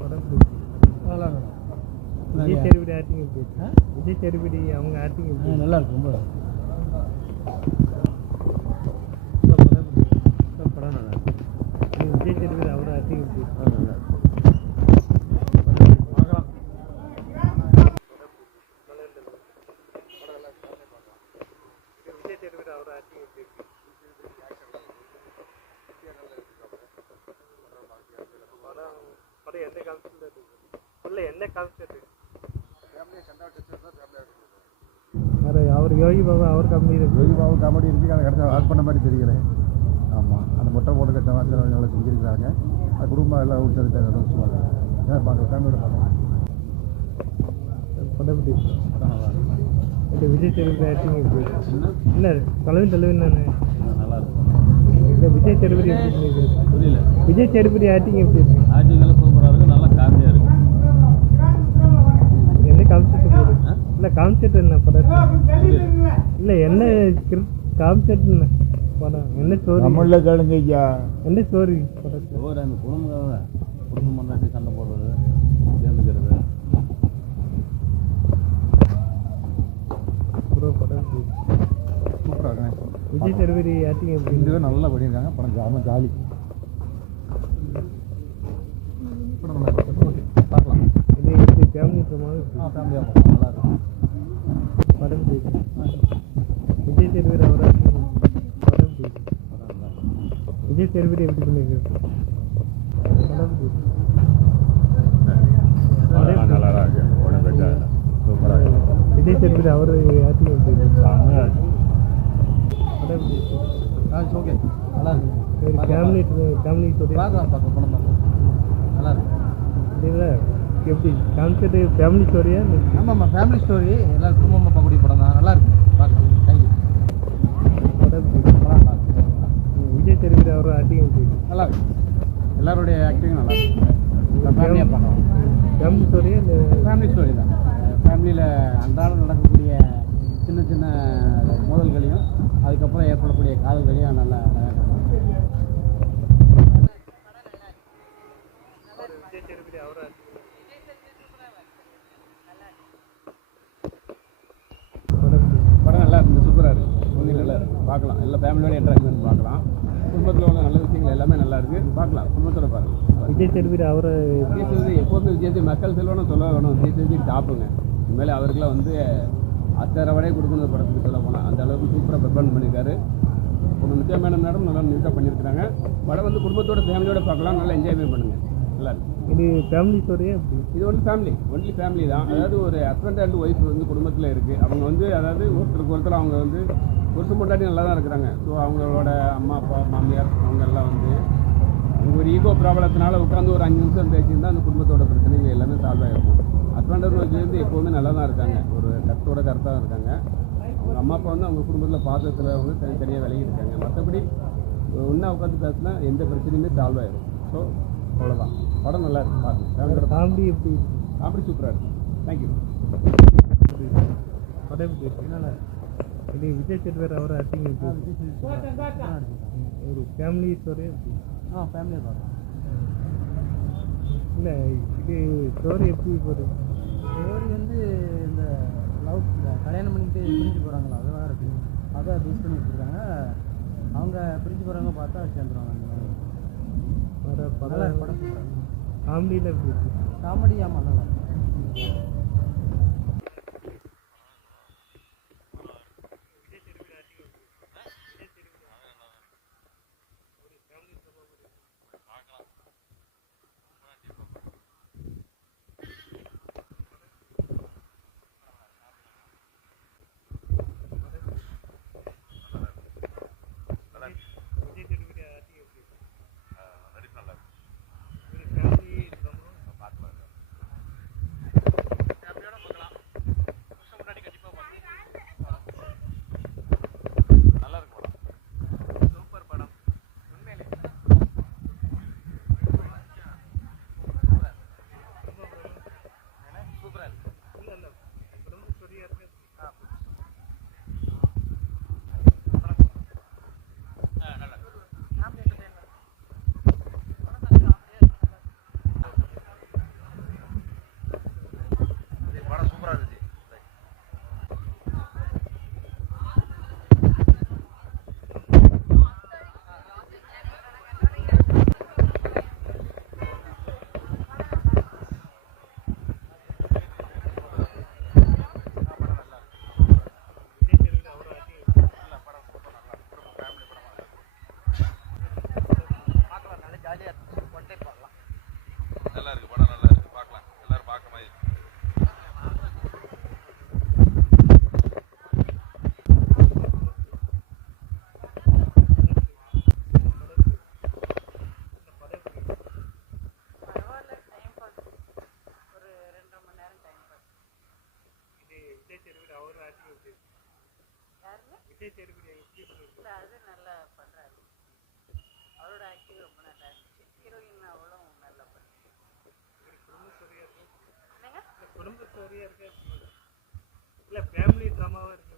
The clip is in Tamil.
நல்லா இருக்கும். விஜய் சேதுபதி ஆக்டிங் எப்படி இருக்கு? விஜய் சேதுபதி அவங்க ஆக்டிங் எப்படி நல்லா இருக்கும். ரொம்ப படம் நல்லா இருக்கு. விஜய் சேதுபதி அவர் ஆக்டிங் எப்படி இருக்கு? நல்லா இருக்கு. விஜய் சேதுபதி அவர் ஆக்டிங் எப்படி இருக்கு? படம் எந்த கான்செப்ட்ல இருக்கு? சொல்ல என்ன கான்செப்ட்? அவர் யோகி பாபா அவர் காமெடி இருக்கு. யோகி பாபு காமெடி இருக்குது. அதை கடைசி ஆட் பண்ண மாதிரி தெரியல. ஆமாம், அந்த மொட்டை போட்டு கட்ட மாதிரி நல்லா செஞ்சுருக்கிறாங்க. அது குடும்பம் எல்லாம் ஊற்றி சும்மா பார்க்கலாம், ஃபேமிலியோட பார்க்கலாம். படம் எப்படி இருக்கு? இந்த விஜய் சேதுபதி ஆக்டிங் எப்படி இருக்கு? இல்லை தலைவன் தலைவன் தானே நல்லா இருக்கும். இந்த விஜய் சேதுபதி எப்படி இருக்கு? புரியல. விஜய் சேதுபதி ஆக்டிங் எப்படி இருக்கு? ஆக்டிங் எல்லாம் சூப்பராக இருக்குது. நல்லா காமெடியாக இருக்குது. என்ன கான்செப்ட் போகுது? இல்லை கான்செப்ட் என்ன படம்? இல்லை என்ன கான்செப்ட் என்ன படம்? என்ன ஸ்டோரி? தமிழில் கேளுங்க ஐயா. என்ன ஸ்டோரி படத்தில்? ஒரு அந்த குடும்பம் பண்ணாட்டி சண்டை போடுறது, சேர்ந்துக்கிறது. படம் சூப்பராக இருக்கேன். விஜய் சேதுபதி ஆக்டிங் எப்படி? ரெண்டு பேரும் நல்லா பண்ணியிருக்காங்க. படம் ஜாம ஜாலி. படம் நல்லா இருக்கு. பார்க்கலாம். இது எப்படி ஃபேமிலி ட்ராமாவும் ஃபேமிலியாக பார்க்கலாம். நல்லா இருக்கும். படம் பிடிக்கும். விஜய் சேதுபதி அவர் ஆக்டிங் படம் பிடிக்கும். விஜய் சேதுபதி எப்படி பண்ணியிருக்காரு? படம் பிடிக்கும். நல்லா இருக்கு. ஒன்றும் பிரச்சனை இல்லை. சூப்பராக இருக்கு. விஜய் சேதுபதி அவர் ஆக்டிங் எப்படி இருக்கு? படம் பிடிக்கும். ஓகே, நல்லா இருக்கு. ஃபேமிலி ஸ்டோரி பார்க்கலாம் படம் பார்க்கலாம். நல்லா இருக்கு. இதில் எப்படி கான்செப்ட் ஃபேமிலி ஸ்டோரியா? ஆமாம்மா, ஃபேமிலி ஸ்டோரி. எல்லாம் குடும்பமாக பார்க்கக்கூடிய படம் தான். நல்லா இருக்கு. பார்க்கலாம். தேங்க்யூ. படம் பிடிக்கும். நல்லா இருக்கு. விஜய் சேதுபதி அவர் ஆக்டிங் எப்படி இருக்கு? நல்லா இருக்கு. எல்லாருடைய ஆக்டிங் நல்லா இருக்கு. ஃபேமிலியாக பார்க்கலாம். ஃபேமிலி ஸ்டோரியா இல்லை? ஃபேமிலி ஸ்டோரி தான். ஃபேமிலியில் அன்றாடம் நடக்கக்கூடிய சின்ன சின்ன மோதல்களையும் அதுக்கப்புறம் ஏற்படக்கூடிய காதல்களையும் நல்லா விஜய் சேதுபதி அவர் படம் நல்லா இருக்கு. சூப்பராக இருக்குது. மூவி நல்லா இருக்கு. பார்க்கலாம். எல்லாம் ஃபேமிலியோட என்டர்டைன்மெண்ட் பார்க்கலாம். குடும்பத்தில் உள்ள நல்ல விஷயங்கள் எல்லாமே நல்லா இருக்குது. பார்க்கலாம். குடும்பத்தோட பாருங்கள். விஜய் சேதுபதி அவரை விஜய் சேதுபதி எப்போதுமே விஜய் சேதுபதி மக்கள் செல்வனும் சொல்ல வேணும். விஜய் சேதுபதி டாப்புங்க. இனிமேல் அவருக்குலாம் வந்து அத்தரவடே கொடுக்கணும் படத்துக்கு சொல்ல போனால். அந்த அளவுக்கு சூப்பராக பெர்ஃபார்ம் பண்ணியிருக்காரு. ஒரு நித்யா மேடம் நல்லா நீட்டாக பண்ணியிருக்கிறாங்க. படம் வந்து குடும்பத்தோட ஃபேமிலியோட பார்க்கலாம். நல்லா என்ஜாய்மெண்ட் பண்ணுங்கள். நல்லா இருக்கு. இது ஃபேமிலி ஸ்டோரியா எப்படி? இது ஒன்லி ஃபேமிலி தான். அதாவது ஒரு ஹஸ்பண்ட் அண்ட் ஒய்ஃப் வந்து குடும்பத்தில் இருக்குது. அவங்க வந்து அதாவது ஒருத்தருக்கு ஒருத்தர் அவங்க வந்து புருஷன் பொண்டாட்டி நல்லா தான் இருக்கிறாங்க. ஸோ அவங்களோட அம்மா அப்பா மாமியார் அவங்க எல்லாம் வந்து ஒரு ஈகோ ப்ராப்ளத்தினால உட்காந்து ஒரு 5 நிமிஷம் பேசியிருந்தால் அந்த குடும்பத்தோட பிரச்சனைகள் எல்லாமே சால்வ் ஆகிருக்கும். ஹஸ்பண்ட் அண்ட் ஒய்ஃப் வந்து எப்போவுமே நல்லா தான் இருக்காங்க. ஒரு கருத்தாக தான் இருக்காங்க. அவங்க அம்மா அப்பா வந்து அவங்க குடும்பத்தில் பாசத்தில் அவங்க தனித்தனியாக விலகி இருக்காங்க. மற்றபடி ஒன்றா உட்காந்து பேசினா எந்த பிரச்சனையுமே சால்வ் ஆகிடும். ஸோ அவ்வளோதான். படம் நல்லா இருக்குது. பாருங்கள். காமெடி எப்படி? காமெடி சூப்பராக இருக்குது. தேங்க்யூ. படம் எப்படி இருக்கு? நல்லா இருக்கு. இது விஜய் சேதுபதி அவர் ஆக்டிங் எப்படி? ஒரு ஃபேமிலி ஸ்டோரி எப்படி? ஃபேமிலியாக பார்க்கலாம். இல்லை இது ஸ்டோரி எப்படி போகுது? ஸ்டோரி வந்து இந்த லவ் கல்யாணம் பண்ணிட்டு பிரிஞ்சு போகிறாங்களா, அதெல்லாம் இருக்குது. அதை பேஸ் பண்ணி வச்சுருக்காங்க. அவங்க பிரிஞ்சு போகிறவங்க பார்த்தா சேர்ந்துருவாங்க. அந்த மாதிரி படம் காமெடியில் எப்படி இருக்கு? காமெடி. ஆமாம், நல்லா இருக்கு. நல்லா இருக்கு, படம் நல்லா இருக்கு, பார்க்கலாம், எல்லாரும் பார்க்க மாதிரி இருக்கு. விஜய் சேதுபதி அது நல்லா பண்றாரு, அவரோட ஆக்டிங் ரொம்ப நல்லா இருந்துச்சு. ஹீரோயின் அவளும் நல்லா பண்ணுச்சு. குடும்ப ஸ்டோரியா இருக்கு, என்னங்க குடும்ப ஸ்டோரியா இருக்கு, இல்ல ஃபேமிலி ட்ராமாவா இருக்கு.